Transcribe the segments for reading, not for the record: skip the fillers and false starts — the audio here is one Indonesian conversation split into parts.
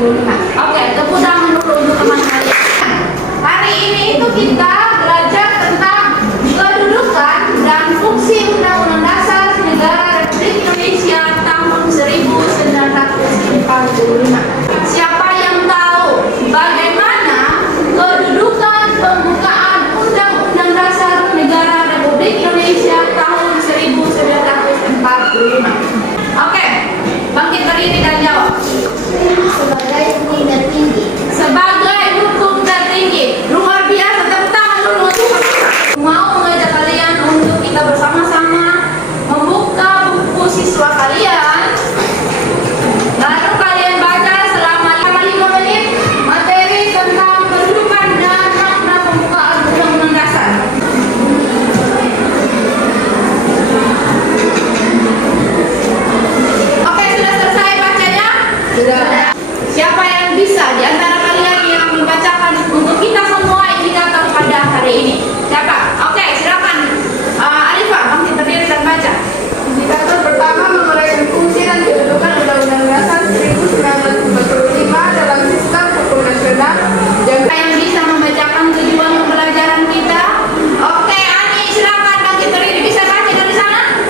45. Oke, tepuk tangan dulu untuk teman kalian. Hari ini itu kita belajar tentang kedudukan dan fungsi Undang-Undang Dasar Negara Republik Indonesia tahun 1945. Siapa yang tahu bagaimana kedudukan pembukaan Undang-Undang Dasar Negara Republik Indonesia tahun 1945? Oke, bangkit berdiri dan jawab. Sebagai hukum tertinggi. Sebagai hukum tertinggi. Luar biasa, tepuk tangan dulu untuk mau mengajak kalian untuk kita bersama-sama membuka buku siswa kalian. Lalu kalian baca selama 5 menit materi tentang kedudukan dan makna pembukaan Undang-Undang Dasar. Oke, sudah selesai bacanya? Sudah. Siapa yang bisa di antara kalian yang membacakan untuk kita semua indikator pada hari ini? Siapa? Oke, silakan. Arifah, bangkit berdiri dan baca. Indikator pertama menguraikan fungsi dan kedudukan Undang-Undang Dasar 1945 dalam sistem hukum nasional. Siapa yang bisa membacakan tujuan pembelajaran kita? Oke, Ani, silakan bangkit berdiri. Bisa baca dari sana?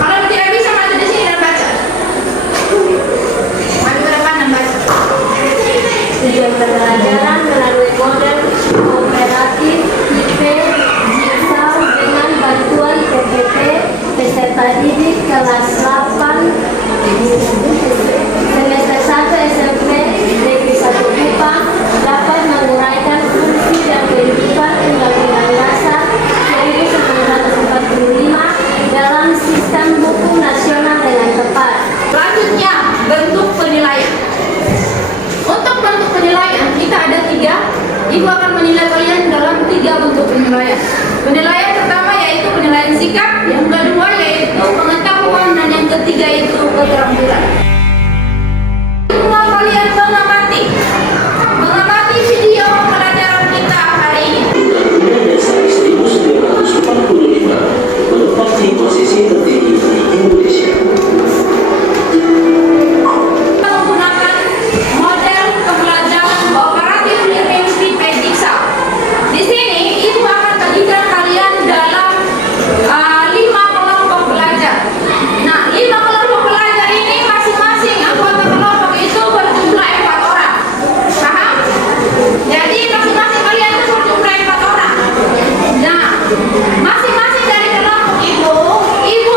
Kalau tidak bisa, maju di sini dan baca. Maju ke depan dan baca. Tujuan pembelajaran melalui model kooperatif IP Jigsaw dengan bantuan PPP peserta didik kelas 8 semester 1 SMP Negeri 1 Kupang dapat menguraikan fungsi dan kedudukan Undang-Undang Dasar 1945 dalam sistem hukum nasional dengan tepat. Selanjutnya, bentuk penilaian. Untuk bentuk penilaian, kita ada 3. Ibu akan menilai kalian dalam 3 bentuk penilaian. Penilaian pertama yaitu penilaian sikap, yang kedua yaitu pengetahuan, dan yang ketiga itu keterampilan. Semua kalian mengamati video pembelajaran kita hari ini. Dasar 1945 menempati posisi tertinggi di Indonesia. Menggunakan model pembelajaran kooperatif learning IP Jigsaw. Di sini ibu akan bagikan kalian dalam 5 kelompok belajar. Nah, 5 kelompok belajar ini masing-masing anggota kelompok itu berjumlah 4 orang. Paham? Jadi masing-masing kalian itu berjumlah 4 orang. Nah, masing-masing dari kelompok ibu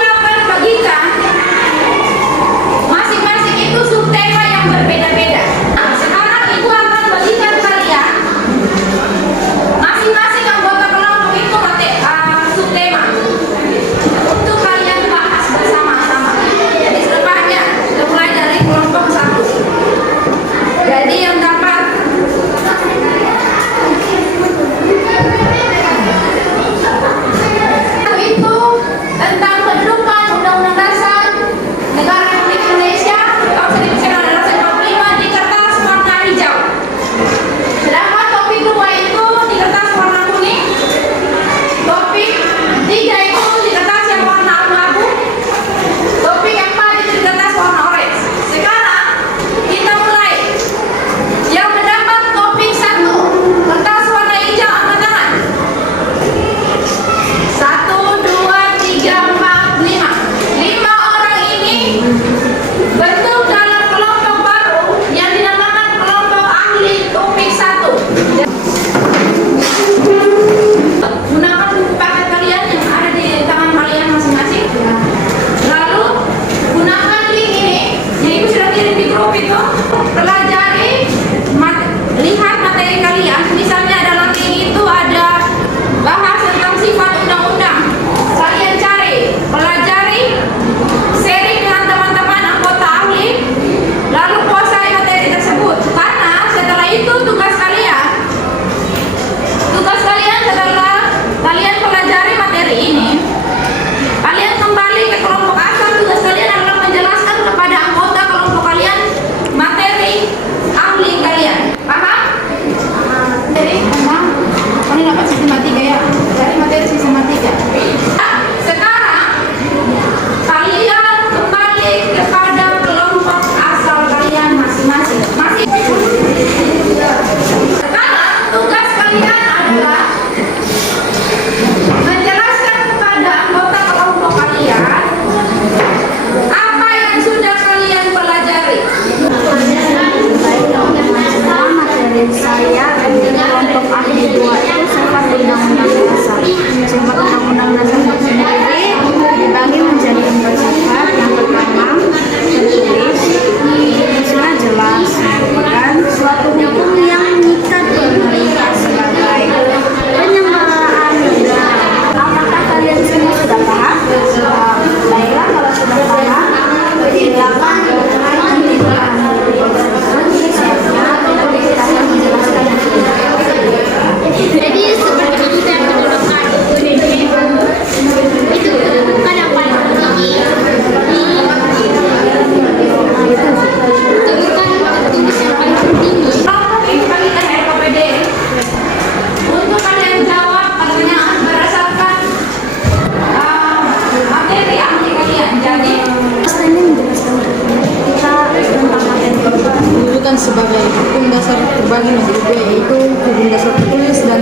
ketentuan sebagai hukum dasar terbagi menjadi dua, yaitu hukum dasar tertulis dan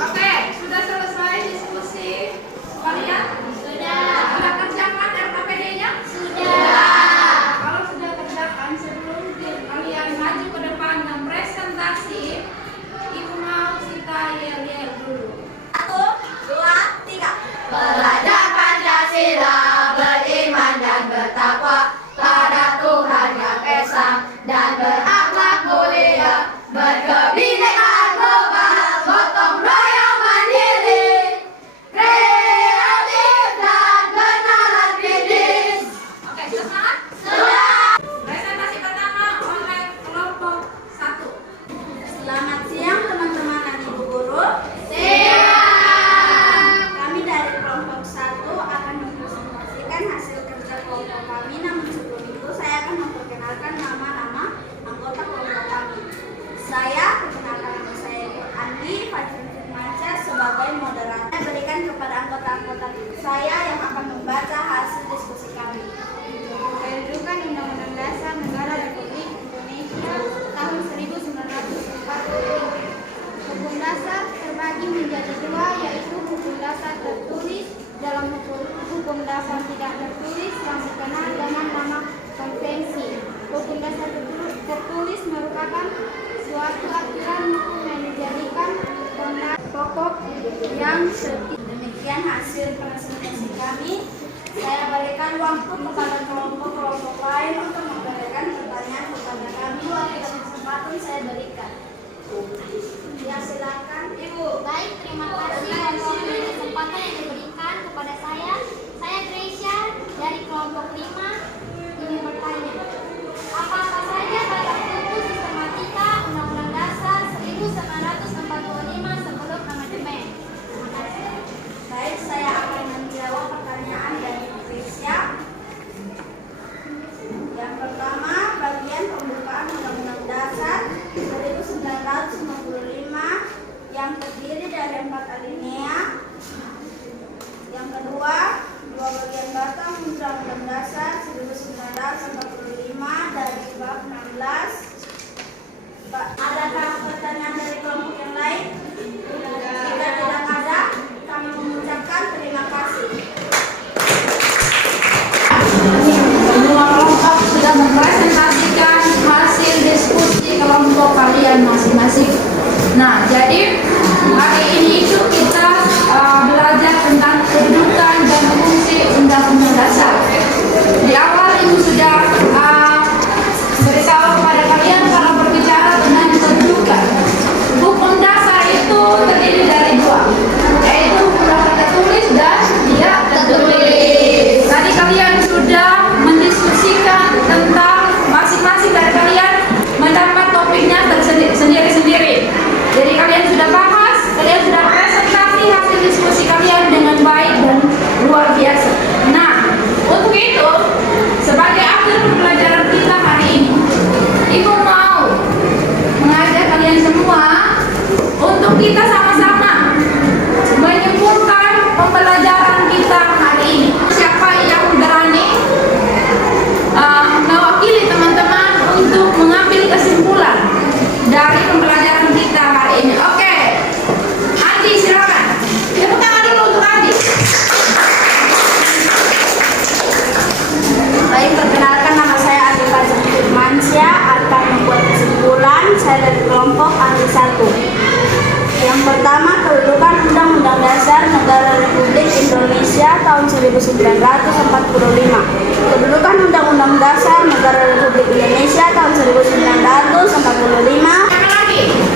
Oke, sudah selesai diskusi kalian? Sudah. Sudah kerjakan RKPD-nya? Kalau sudah kerjakan, sebelum kalian maju ke depan dan presentasi, Ibu mau kita yel-yel dulu. 1, 2, 3. Belajar Pancasila, beriman dan bertakwa pada Tuhan Yang Esa, dan berakhlak mulia, berkebinekaan global, gotong royong mandiri, kreatif dan bernalar kritis. Oke, sudah semangat? Sudah. Presentasi pertama oleh kelompok 1. Selamat siang teman-teman dan ibu guru. Siang. Kami dari kelompok 1 akan mempresentasikan hasil kerja kelompok kami. Namun sebelum itu saya akan memperkenalkan nama-nama anggota kelompok kami. Perkenalkan nama saya Andi Fajrin Firmansyah sebagai moderator. Saya berikan kepada anggota-anggota saya yang akan membaca hasil diskusi kami. Kedudukan Undang-Undang Dasar Negara Republik Indonesia tahun 1945. Hukum dasar terbagi menjadi dua, yaitu hukum dasar tertulis dalam hukum dasar tidak tertulis yang dikenal dengan nama konvensi. Hukum dasar tertulis merupakan suatu aturan hukum yang dijadikan pokok yang Demikian hasil presentasi kami. Saya berikan waktu kepada kelompok-kelompok lain untuk memberikan pertanyaan kepada kami. Waktu dan kesempatan saya berikan. Ya, silakan Ibu. Baik, terima kasih atas kesempatan yang diberikan kepada saya. Saya Gracia dari kelompok 5 ingin bertanya. Apa-apa saja batas buku sistematika Undang-Undang Dasar 1945 sebelum amandemen? Terima kasih. Baik, saya akan menjawab pertanyaan dari Gracia. Yang pertama, bagian pembukaan Undang-Undang Dasar 1945 yang terdiri dari 4 alinea. Yang kedua, 2 bagian batang Undang-Undang Dasar 1945 dari bab 16. Adakah pertanyaan dari kelompok yang lain? Jika tidak ada, kami mengucapkan terima kasih. Semua kelompok sudah mempresentasikan hasil diskusi kelompok kalian masing-masing. Nah, jadi hari ini itu kita belajar tentang kedudukan dan fungsi Undang-Undang Dasar. Di awal Ibu sudah beritahu kepada kalian kalau berbicara tentang kedudukan. Hukum dasar itu terdiri dari dua, yaitu hukum dasar tertulis dan tidak tertulis. Tadi kalian sudah mendiskusikan tentang masing-masing dari kalian mendapat topiknya sendiri-sendiri. Jadi kalian sudah bahas, kalian sudah presentasi hasil diskusi kalian dengan baik dan luar biasa. Nah, untuk itu sebagai akhir pembelajaran kita hari ini, Ibu mau mengajak kalian semua untuk kita sama-sama menyimpulkan pembelajaran kita hari ini. Siapa yang berani mewakili teman-teman untuk mengambil kesimpulan dari pembelajaran kita hari ini? Oke, Andi silakan. Tepuk tangan dulu untuk Andi. Baik, perkenalkan nama saya Andi Fajrin Firmansyah, akan membuat kesimpulan. Saya dari kelompok Andi 1. Yang pertama, kedudukan Undang-Undang Dasar Negara Republik Indonesia tahun 1945. Kedudukan Undang-Undang Dasar Negara Republik Indonesia tahun 1945. Siapa lagi?